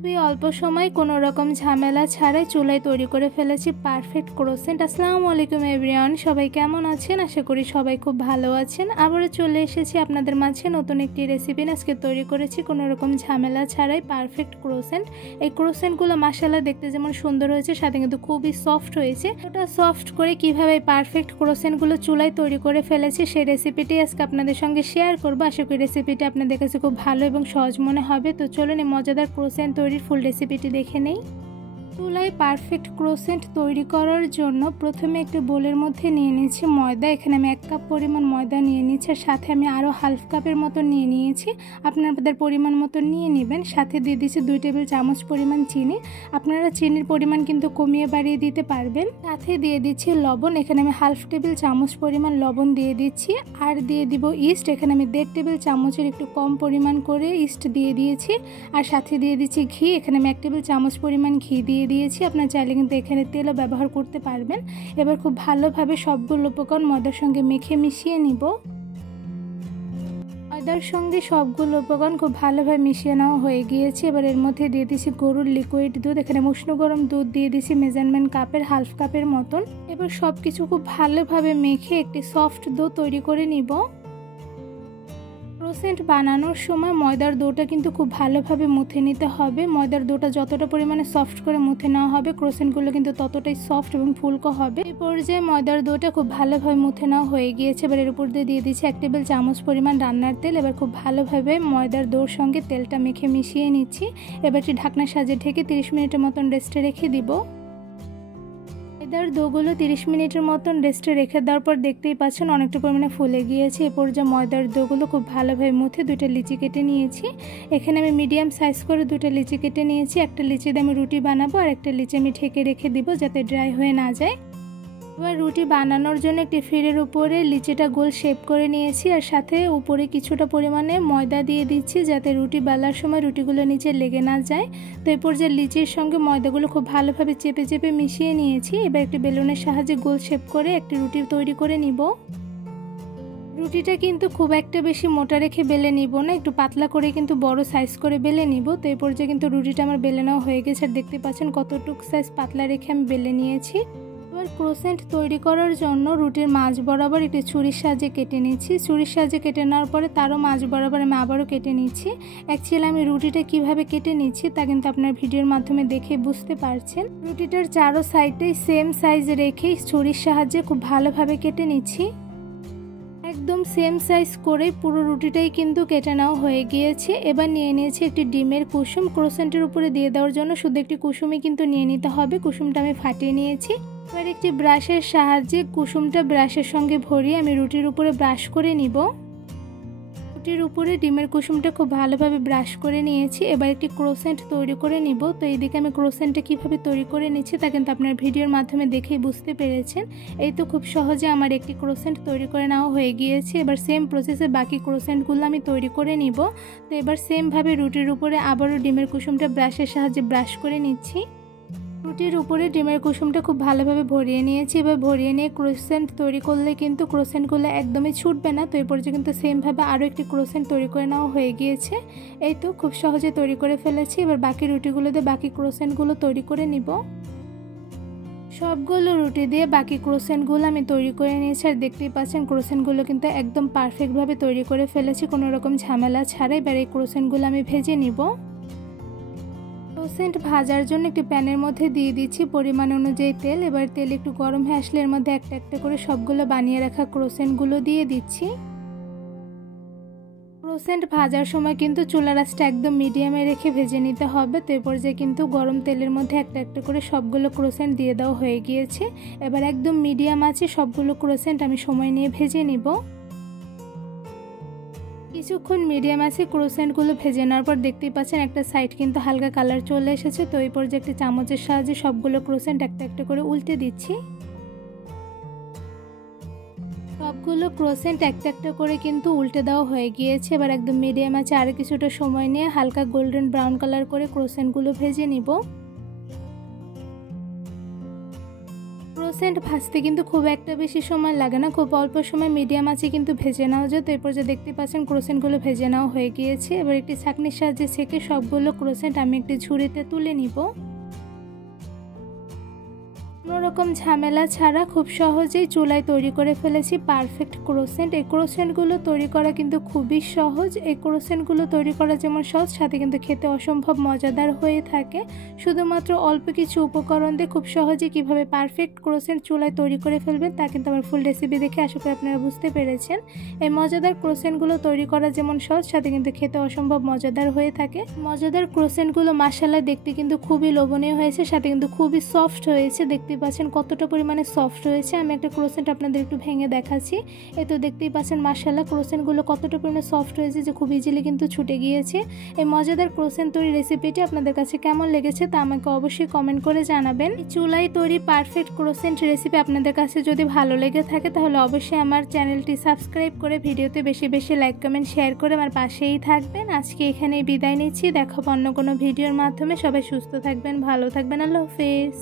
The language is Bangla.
খুবই অল্প সময় কোনো রকম ঝামেলা ছাড়াই চুলায় তৈরি করে ফেলেছি পারফেক্ট ক্রোসেন্ট। আসসালামু আলাইকুম এভরিওয়ান, সবাই কেমন আছেন? আশা করি সবাই খুব ভালো আছেন। আবারও চলে এসেছি আপনাদের মাঝে নতুন একটি রেসিপি। আজকে তৈরি করেছি কোনো রকম ঝামেলা ছাড়াই পারফেক্ট ক্রোসেন্ট। এই ক্রোসেন্টগুলো মাশাআল্লাহ দেখতে যেমন সুন্দর হয়েছে, সাথে কিন্তু খুবই সফট হয়েছে। ওটা সফট করে কিভাবে পারফেক্ট ক্রোসেন্টগুলো চুলায় তৈরি করে ফেলেছি সেই রেসিপিটি আজকে আপনাদের সঙ্গে শেয়ার করবো। আশা করি রেসিপিটি আপনাদের কাছে খুব ভালো এবং সহজ মনে হবে। তো চলুন এই মজাদার ক্রোসেন্ট তৈরির ফুল রেসিপিটি দেখে নেই। চুলায় পারফেক্ট ক্রোসেন্ট তৈরি করার জন্য প্রথমে একটি বোলের মধ্যে নিয়ে নিয়েছি ময়দা। এখানে আমি 1 কাপ পরিমাণ ময়দা নিয়ে নিয়েছি, আর সাথে আমি আরও হাফ কাপের মতো নিয়ে নিয়েছি। আপনাদের পরিমাণ মতো নিয়ে নেবেন। সাথে দিয়ে দিচ্ছি 2 টেবিল চামচ পরিমাণ চিনি। আপনারা চিনির পরিমাণ কিন্তু কমিয়ে বাড়িয়ে দিতে পারবেন। সাথে দিয়ে দিচ্ছি লবণ। এখানে আমি হাফ টেবিল চামচ পরিমাণ লবণ দিয়ে দিচ্ছি। আর দিয়ে দিব ইস্ট। এখানে আমি 1.5 টেবিল চামচের একটু কম পরিমাণ করে ইস্ট দিয়ে দিয়েছি। আর সাথে দিয়ে দিচ্ছি ঘি। এখানে আমি 1 টেবিল চামচ পরিমাণ ঘি দিয়ে দিয়েছি। আপনার চাইলে কিন্তু এখানে তেলও ব্যবহার করতে পারবেন। এবার খুব ভালোভাবে সবগুলো উপকরণ ময়দার সঙ্গে মেখে মিশিয়ে নিব। ময়দার সঙ্গে সবগুলো উপকরণ খুব ভালোভাবে মিশিয়ে নেওয়া হয়ে গিয়েছে। এবার এর মধ্যে দিয়ে দিচ্ছি গরুর লিকুইড দুধ। এখানে উষ্ণ গরম দুধ দিয়ে দিচ্ছি মেজারমেন্ট কাপের হাফ কাপের মতন। এবার সব কিছু খুব ভালোভাবে মেখে একটি সফট ডো তৈরি করে নিব। ক্রোসেন্ট বানানোর সময় ময়দার ডোটা কিন্তু খুব ভালোভাবে মুথে নিতে হবে। ময়দার ডোটা যতটা পরিমাণে সফট করে মুথে নেওয়া হবে, ক্রোসেন্টগুলো কিন্তু ততটাই সফট এবং ফুলকো হবে। এই পর্যায়ে ময়দার ডোটা খুব ভালোভাবে মুথে নেওয়া হয়ে গিয়েছে। এবার এর উপর দিয়ে দিচ্ছি 1 টেবিল চামচ পরিমাণ রান্নার তেল। এবার খুব ভালোভাবে ময়দার ডোর সঙ্গে তেলটা মেখে মিশিয়ে নিচ্ছি। এবার একটি ঢাকনার সাহায্যে ঢেকে 30 মিনিটের মতন রেস্টে রেখে দিব। ময়দার ডোগুলো 30 মিনিটের মতন রেস্টে রেখে দেওয়ার পর দেখতেই পাচ্ছেন অনেকটা পরিমাণে ফুলে গিয়েছে। এ পর্যায়ে ময়দার ডোগুলো খুব ভালোভাবে মুথে 2টা লিচি কেটে নিয়েছি। এখানে আমি মিডিয়াম সাইজ করে 2টা লিচি কেটে নিয়েছি। একটা লিচি দিয়ে আমি রুটি বানাবো, আর একটা লিচি আমি ঢেকে রেখে দিব যাতে ড্রাই হয়ে না যায়। এবার রুটি বানানোর জন্য একটি ফিরের উপরে লিচিটা গোল শেপ করে নিয়েছি, আর সাথে উপরে কিছুটা পরিমাণে ময়দা দিয়ে দিচ্ছি যাতে রুটি বেলার সময় রুটিগুলো নিচে লেগে না যায়। তো এই পর্যায়ে লিচির সঙ্গে ময়দাগুলো খুব ভালোভাবে চেপে চেপে মিশিয়ে নিয়েছি। এবার একটি বেলুনের সাহায্যে গোল শেপ করে একটি রুটি তৈরি করে নিব। রুটিটা কিন্তু খুব একটা বেশি মোটা রেখে বেলে নিব না, একটু পাতলা করে কিন্তু বড় সাইজ করে বেলে নিব। তো এই পর্যায়ে কিন্তু রুটিটা আমার বেলে নেওয়া হয়ে গেছে, আর দেখতে পাচ্ছেন কতটুকু সাইজ পাতলা রেখে আমি বেলে নিয়েছি। এবার ক্রোসেন্ট তৈরি করার জন্য রুটির মাঝ বরাবর একটি ছুরির সাহায্যে কেটে নিচ্ছি। ছুরির সাহায্যে কেটে নেওয়ার পরে তারও মাঝ বরাবর আমি আবারও কেটে নিচ্ছি। অ্যাকচুয়ালি আমি রুটিটা কিভাবে কেটে নিচ্ছি তা কিন্তু আপনার ভিডিওর মাধ্যমে দেখে বুঝতে পারছেন। রুটিটার চারো সাইডেই সেম সাইজ রেখেই ছুরির সাহায্যে খুব ভালোভাবে কেটে নিচ্ছি। একদম সেম সাইজ করে পুরো রুটিটাই কিন্তু কেটে নেওয়া হয়ে গিয়েছে। এবার নিয়ে নিয়েছি একটি ডিমের কুসুম। ক্রোসেন্টের উপরে দিয়ে দেওয়ার জন্য শুধু একটি কুসুমই কিন্তু নিয়ে নিতে হবে। কুসুমটা আমি ফাটিয়ে নিয়েছি। এবার একটি ব্রাশের সাহায্যে কুসুমটা ব্রাশের সঙ্গে ভরিয়ে আমি রুটির উপরে ব্রাশ করে নিব। রুটির উপরে ডিমের কুসুমটা খুব ভালোভাবে ব্রাশ করে নিয়েছি। এবার একটি ক্রোসেন্ট তৈরি করে নিব। তো এইদিকে আমি ক্রোসেন্টটা কীভাবে তৈরি করে নিচ্ছি তা কিন্তু আপনার ভিডিওর মাধ্যমে দেখেই বুঝতে পেরেছেন। এই তো খুব সহজে আমার একটি ক্রোসেন্ট তৈরি করে নেওয়া হয়ে গিয়েছে। এবার সেম প্রসেসে বাকি ক্রোসেন্টগুলো আমি তৈরি করে নিব। তো এবার সেমভাবে রুটির উপরে আবারও ডিমের কুসুমটা ব্রাশের সাহায্যে ব্রাশ করে নিচ্ছি। রুটির উপরে ডিমের কুসুমটা খুব ভালোভাবে ভরিয়ে নিয়েছি। এবার ভরিয়ে নিয়ে ক্রোসেন্ট তৈরি করলে কিন্তু ক্রোসেন্টগুলো একদমই ছুটবে না। তো এই পর্যায়ে কিন্তু সেমভাবে আরও একটি ক্রোসেন্ট তৈরি করে নেওয়া হয়ে গিয়েছে। এই তো খুব সহজে তৈরি করে ফেলেছি। এবার বাকি রুটিগুলো দিয়ে বাকি ক্রোসেন্টগুলো তৈরি করে নিব। সবগুলো রুটি দিয়ে বাকি ক্রোসেন্টগুলো আমি তৈরি করে নিয়েছি, আর দেখতেই পাচ্ছেন ক্রোসেন্টগুলো কিন্তু একদম পারফেক্টভাবে তৈরি করে ফেলেছি কোনো রকম ঝামেলা ছাড়াই। এবার এই ক্রোসেন্টগুলো আমি ভেজে নিব। ক্রোসেন্ট ভাজার জন্য একটি প্যানের মধ্যে দিয়ে দিচ্ছি পরিমাণ অনুযায়ী তেল। এবার তেল একটু গরম হয়ে আসলে এর মধ্যে একটা একটা করে সবগুলো বানিয়ে রাখা ক্রোসেন্টগুলো দিয়ে দিচ্ছি। ক্রোসেন্ট ভাজার সময় কিন্তু চুলার আঁচটা একদম মিডিয়ামে রেখে ভেজে নিতে হবে। তো এই পর্যায়ে কিন্তু গরম তেলের মধ্যে একটা একটা করে সবগুলো ক্রোসেন্ট দিয়ে দেওয়া হয়ে গিয়েছে। এবার একদম মিডিয়াম আছে সবগুলো ক্রোসেন্ট আমি সময় নিয়ে ভেজে নিব। কিছুক্ষণ মিডিয়াম আছে ক্রোসেন্টগুলো ভেজে নেওয়ার পর দেখতেই পাচ্ছেন একটা সাইড কিন্তু হালকা কালার চলে এসেছে। তো এই পর্যায়ে একটি চামচের সাহায্যে সবগুলো ক্রোসেন্ট একটা একটা করে উল্টে দিচ্ছি। সবগুলো ক্রোসেন্ট একটা একটা করে কিন্তু উল্টে দেওয়া হয়ে গিয়েছে। এবার একদম মিডিয়াম আছে আরও কিছুটা সময় নিয়ে হালকা গোল্ডেন ব্রাউন কালার করে ক্রোসেন্টগুলো ভেজে নিব। ক্রোসেন্ট ভাজতে কিন্তু খুব একটা বেশি সময় লাগে না, খুব অল্প সময় মিডিয়াম আঁচে কিন্তু ভেজে নেওয়া যায়। তো এরপর যে দেখতে পাচ্ছেন ক্রোসেন্টগুলো ভেজে নেওয়া হয়ে গিয়েছে। এবার একটি ছাঁকনির সাহায্যে ছেঁকে সবগুলো ক্রোসেন্ট আমি একটি ঝুড়িতে তুলে নিব। কোনো রকম ঝামেলা ছাড়া খুব সহজেই চুলায় তৈরি করে ফেলেছি পারফেক্ট ক্রোসেন্ট। এই ক্রোসেন্টগুলো তৈরি করা কিন্তু খুবই সহজ। এই ক্রোসেন্টগুলো তৈরি করা যেমন সহজ, সাথে কিন্তু খেতে অসম্ভব মজাদার হয়ে থাকে। শুধুমাত্র অল্প কিছু উপকরণ দিয়ে খুব সহজে কিভাবে পারফেক্ট ক্রোসেন্ট চুলায় তৈরি করে ফেলবেন তা কিন্তু আমার ফুল রেসিপি দেখে আশা করি আপনারা বুঝতে পেরেছেন। এই মজাদার ক্রোসেন্টগুলো তৈরি করা যেমন সহজ, সাথে কিন্তু খেতে অসম্ভব মজাদার হয়ে থাকে। মজাদার ক্রোসেন্টগুলো মাশাআল্লাহ দেখতে কিন্তু খুবই লোভনীয় হয়েছে, সাথে কিন্তু খুবই সফট হয়েছে। দেখতে পাচ্ছেন কতটা পরিমাণে সফট হয়েছে। আমি একটা ক্রোসেন্ট আপনাদের একটু ভেঙে দেখাচ্ছি। এই তো দেখতেই পাচ্ছেন মাশাআল্লাহ ক্রোসেন্টগুলো কতটা পরিমাণে সফট হয়েছে যে খুব ইজিলি কিন্তু ছুটে গিয়েছে। এই মজাদার ক্রোসেন্ট তৈরি রেসিপিটি আপনাদের কাছে কেমন লেগেছে তা আমাকে অবশ্যই কমেন্ট করে জানাবেন। চুলায় তৈরি পারফেক্ট ক্রোসেন্ট রেসিপি আপনাদের কাছে যদি ভালো লেগে থাকে তাহলে অবশ্যই আমার চ্যানেলটি সাবস্ক্রাইব করে ভিডিওতে বেশি বেশি লাইক কমেন্ট শেয়ার করে আমার পাশেই থাকবেন। আজকে এখানেই বিদায় নিচ্ছি, দেখা হবে অন্য কোনো ভিডিওর মাধ্যমে। সবাই সুস্থ থাকবেন, ভালো থাকবেন। আল্লাহ হাফেজ।